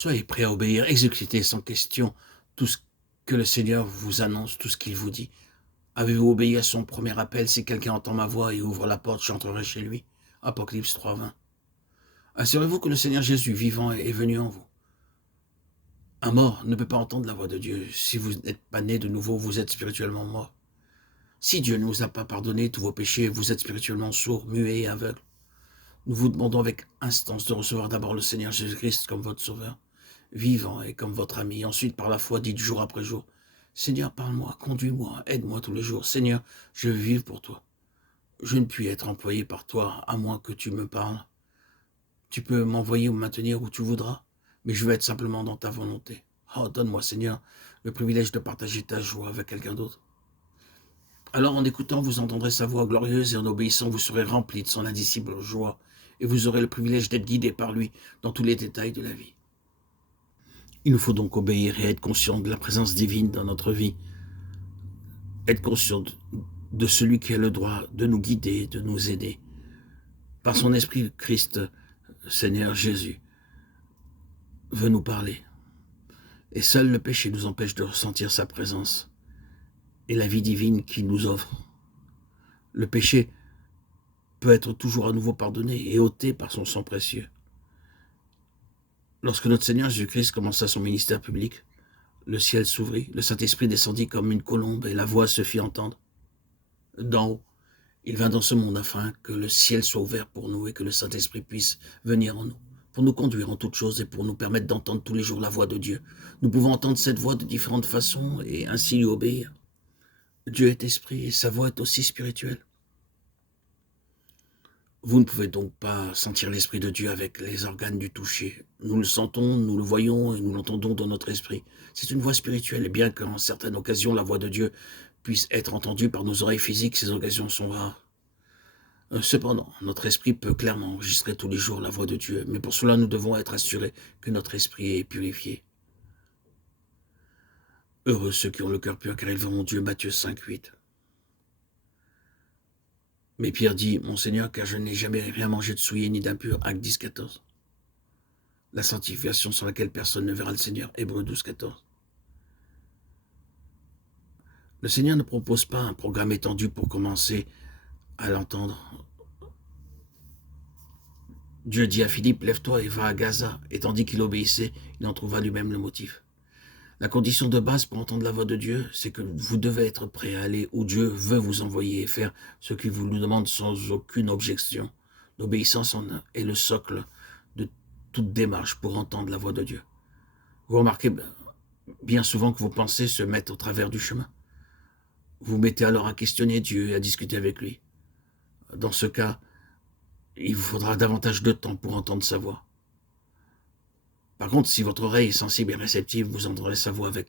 Soyez prêts à obéir, exécutez sans question tout ce que le Seigneur vous annonce, tout ce qu'il vous dit. Avez-vous obéi à son premier appel? Si quelqu'un entend ma voix et ouvre la porte, j'entrerai chez lui. Apocalypse 3:20. Assurez-vous que le Seigneur Jésus vivant est venu en vous. Un mort ne peut pas entendre la voix de Dieu. Si vous n'êtes pas né de nouveau, vous êtes spirituellement mort. Si Dieu ne vous a pas pardonné tous vos péchés, vous êtes spirituellement sourd, muet et aveugle. Nous vous demandons avec instance de recevoir d'abord le Seigneur Jésus-Christ comme votre sauveur, vivant et comme votre ami. Ensuite, par la foi, dites jour après jour, Seigneur, parle-moi, conduis-moi, aide-moi tous les jours. Seigneur, je veux vivre pour toi. Je ne puis être employé par toi, à moins que tu me parles. Tu peux m'envoyer ou me maintenir où tu voudras, mais je veux être simplement dans ta volonté. Oh, donne-moi, Seigneur, le privilège de partager ta joie avec quelqu'un d'autre. Alors, en écoutant, vous entendrez sa voix glorieuse et en obéissant, vous serez rempli de son indicible joie et vous aurez le privilège d'être guidé par lui dans tous les détails de la vie. Il nous faut donc obéir et être conscient de la présence divine dans notre vie, être conscient de celui qui a le droit de nous guider, de nous aider. Par son esprit, Christ, Seigneur Jésus, veut nous parler. Et seul le péché nous empêche de ressentir sa présence et la vie divine qu'il nous offre. Le péché peut être toujours à nouveau pardonné et ôté par son sang précieux. Lorsque notre Seigneur Jésus-Christ commença son ministère public, le ciel s'ouvrit, le Saint-Esprit descendit comme une colombe et la voix se fit entendre. D'en haut, il vint dans ce monde afin que le ciel soit ouvert pour nous et que le Saint-Esprit puisse venir en nous, pour nous conduire en toutes choses et pour nous permettre d'entendre tous les jours la voix de Dieu. Nous pouvons entendre cette voix de différentes façons et ainsi lui obéir. Dieu est esprit et sa voix est aussi spirituelle. Vous ne pouvez donc pas sentir l'Esprit de Dieu avec les organes du toucher. Nous le sentons, nous le voyons et nous l'entendons dans notre esprit. C'est une voix spirituelle et bien qu'en certaines occasions la voix de Dieu puisse être entendue par nos oreilles physiques, ces occasions sont rares. Cependant, notre esprit peut clairement enregistrer tous les jours la voix de Dieu, mais pour cela nous devons être assurés que notre esprit est purifié. Heureux ceux qui ont le cœur pur car ils verront Dieu, Matthieu 5:8. Mais Pierre dit, mon Seigneur, car je n'ai jamais rien mangé de souillé ni d'impur, Actes 10:14. La sanctification sans laquelle personne ne verra le Seigneur, Hébreux 12:14. Le Seigneur ne propose pas un programme étendu pour commencer à l'entendre. Dieu dit à Philippe, lève-toi et va à Gaza, et tandis qu'il obéissait, il en trouva lui-même le motif. La condition de base pour entendre la voix de Dieu, c'est que vous devez être prêt à aller où Dieu veut vous envoyer et faire ce qu'il vous demande sans aucune objection. L'obéissance est le socle de toute démarche pour entendre la voix de Dieu. Vous remarquez bien souvent que vos pensées se mettent au travers du chemin. Vous mettez alors à questionner Dieu et à discuter avec lui. Dans ce cas, il vous faudra davantage de temps pour entendre sa voix. Par contre, si votre oreille est sensible et réceptive, vous entendrez sa voix avec